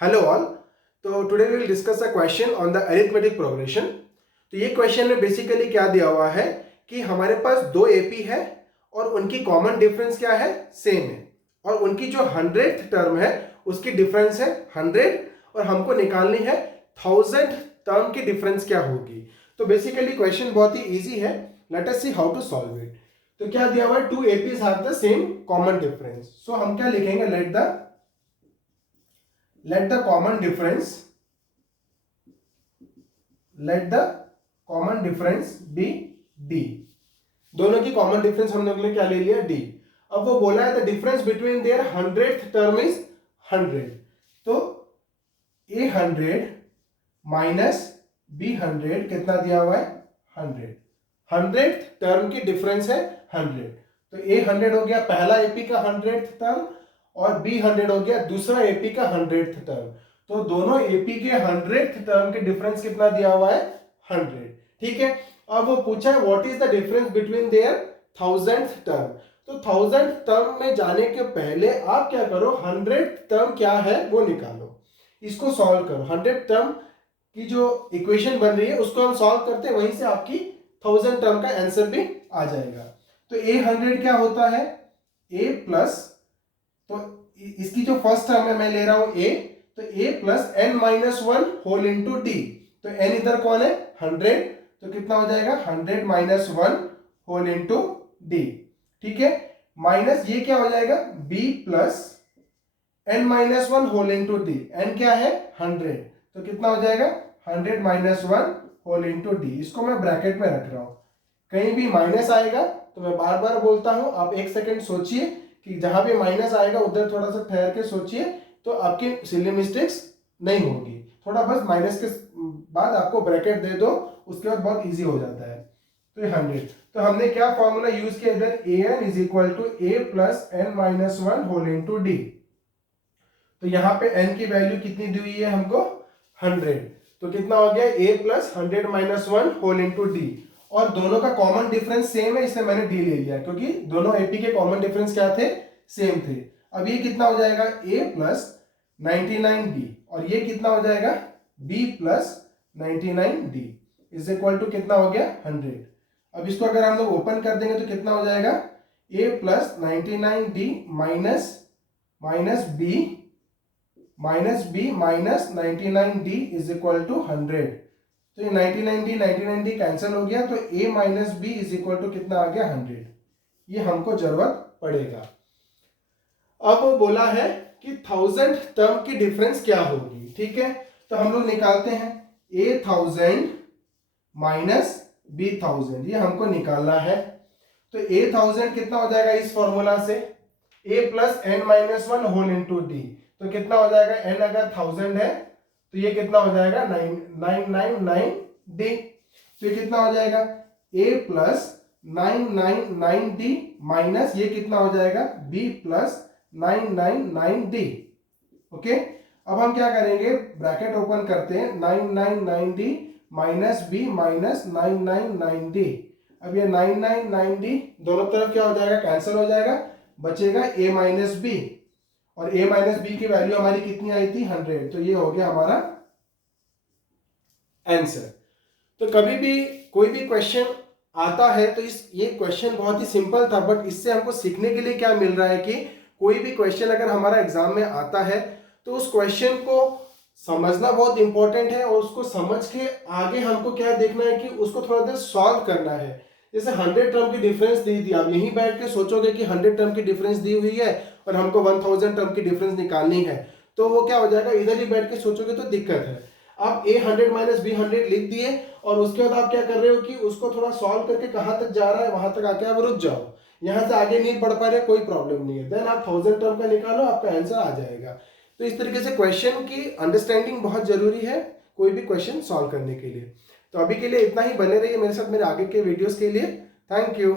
Hello all. तो today we will discuss a question on the arithmetic progression. तो ये question में basically क्या दिया हुआ है कि हमारे पास दो एपी है और उनकी कॉमन डिफरेंस क्या है, सेम है, और उनकी जो 100th टर्म है उसकी डिफरेंस है 100 और हमको निकालनी है 1000th टर्म की डिफरेंस क्या होगी। तो बेसिकली क्वेश्चन बहुत ही इजी है, let us see how to solve it. तो क्या दिया हुआ है, two APs have the same common difference. So हम क्या लिखेंगे, let the common difference be d। दोनों की कॉमन डिफरेंस हम लोग ने क्या ले लिया, d। अब वो बोला है the difference between their 100th term is 100। तो a 100 माइनस b 100 कितना दिया हुआ है, 100। 100th टर्म की डिफरेंस है 100। तो a 100 हो गया पहला एपी का 100th टर्म और b 100 हो गया दूसरा एपी का 100th टर्म। तो दोनों एपी के 100th टर्म के डिफरेंस कितना दिया हुआ है, 100। ठीक है। अब वो पूछा है what is the difference between their 1000th term. तो 1000th टर्म में जाने के पहले आप क्या करो, 100th टर्म क्या है वो निकालो, इसको सॉल्व करो। 100th टर्म की जो इक्वेशन बन रही है उसको हम सॉल्व करते हैं, वहीं से आपकी 1000 टर्म का आंसर भी आ जाएगा। तो a 100 क्या होता है, a प्लस, तो इसकी जो फर्स्ट टर्म है मैं ले रहा हूं a, तो a plus n-1 whole into d. तो n इधर कौन है, 100, तो कितना हो जाएगा 100-1 होल इंटू डी। ठीक है, माइनस ये क्या हो जाएगा b plus n-1 whole into d. n क्या है 100, तो कितना हो जाएगा 100-1 होल इंटू डी। इसको मैं ब्रैकेट में रख रहा हूं, कहीं भी माइनस आएगा तो मैं बार बार बोलता हूं, आप एक सेकेंड सोचिए कि जहां भी माइनस आएगा उधर थोड़ा सा ठहर के सोचिए, तो आपकी सिली मिस्टेक्स नहीं होगी। थोड़ा बस माइनस के बाद आपको ब्रैकेट दे दो, उसके बाद बहुत इजी हो जाता है। तो 100, तो हमने क्या फॉर्मूला यूज किया इधर, an is equal to a plus n-1 whole into d. तो यहाँ पे n की वैल्यू कितनी दी हुई है हमको, 100। तो कितना हो गया a plus 100-1 whole into d. और दोनों का कॉमन डिफरेंस सेम है, इसलिए मैंने डी ले लिया क्योंकि दोनों एपी के कॉमन डिफरेंस क्या थे, सेम थे। अब ये कितना हो जाएगा a प्लस 99d और ये कितना हो जाएगा b plus 99d is equal to कितना हो गया 100। अब इसको अगर हम लोग ओपन कर देंगे तो कितना हो जाएगा a plus 99d minus b minus 99d is equal to 100। तो ये 99d कैंसिल हो गया, तो a minus b is equal to कितना आ गया 100। ये हमको जरूरत पड़ेगा। अब वो बोला है कि 1000th टर्म की डिफरेंस क्या होगी। ठीक है, तो हम लोग निकालते हैं a 1000 माइनस b 1000, ये हमको निकालना है। तो a 1000 कितना हो जाएगा इस फॉर्मूला से, a plus n-1 whole into d. तो कितना हो जाएगा, n अगर 1000 है तो ये कितना हो जाएगा 999d। तो ये कितना हो जाएगा a प्लस 999d माइनस ये कितना हो जाएगा b प्लस 999d। ओके, अब हम क्या करेंगे, ब्रैकेट ओपन करते हैं, 999d minus b minus 999d। अब ये 999d दोनों तरफ क्या हो जाएगा, कैंसिल हो जाएगा, बचेगा a माइनस बी, और a माइनस बी की वैल्यू हमारी कितनी आई थी 100। तो ये हो गया हमारा आंसर। तो कभी भी कोई भी क्वेश्चन आता है तो ये क्वेश्चन बहुत ही सिंपल था, बट इससे हमको सीखने के लिए क्या मिल रहा है कि कोई भी क्वेश्चन अगर हमारा एग्जाम में आता है तो उस क्वेश्चन को समझना बहुत इंपॉर्टेंट है, और उसको समझ के आगे हमको क्या देखना है कि उसको थोड़ा देर सॉल्व करना है। जैसे 100 टर्म की डिफरेंस दी थी, आप यहीं बैठ के सोचोगे कि 100 टर्म की डिफरेंस दी हुई है और हमको 1000 टर्म की डिफरेंस निकालनी है, तो वो क्या हो जाएगा, इधर ही बैठ के सोचोगे तो दिक्कत है। आप a 100 माइनस b 100 लिख दिए और उसके बाद आप क्या कर रहे हो कि उसको थोड़ा सॉल्व करके कहाँ तक जा रहा है वहां तक आके आप रुक जाओ, यहां से आगे नहीं बढ़ पा रहे, कोई प्रॉब्लम नहीं है, देन आप 1000 टर्म का निकालो, आपका आंसर आ जाएगा। तो इस तरीके से क्वेश्चन की अंडरस्टैंडिंग बहुत जरूरी है कोई भी क्वेश्चन सॉल्व करने के लिए। तो अभी के लिए इतना ही, बने रहिए मेरे साथ मेरे आगे के वीडियोस के लिए। Thank you.